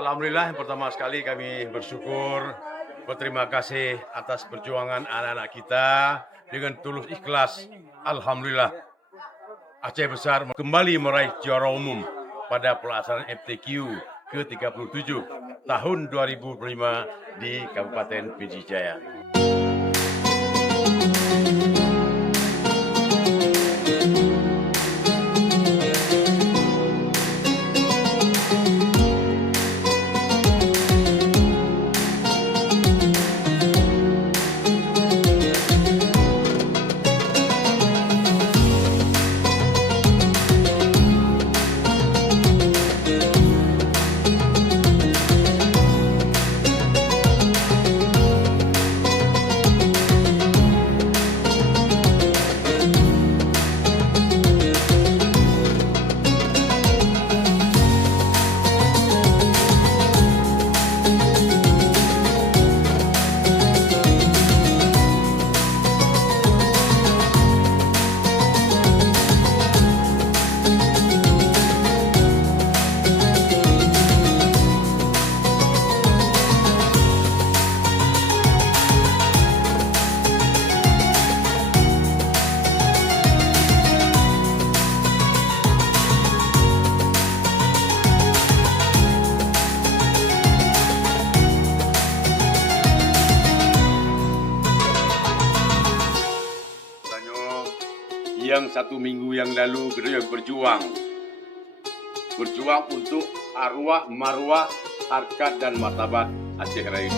Alhamdulillah, yang pertama sekali kami bersyukur, berterima kasih atas perjuangan anak-anak kita dengan tulus ikhlas. Alhamdulillah, Aceh Besar kembali meraih juara umum pada pelaksanaan FTQ ke-37 tahun 2005 di Kabupaten Pidijaya. Yang 1 minggu yang lalu kita berjuang untuk arwah, marwah, harkat dan martabat Aceh Raya.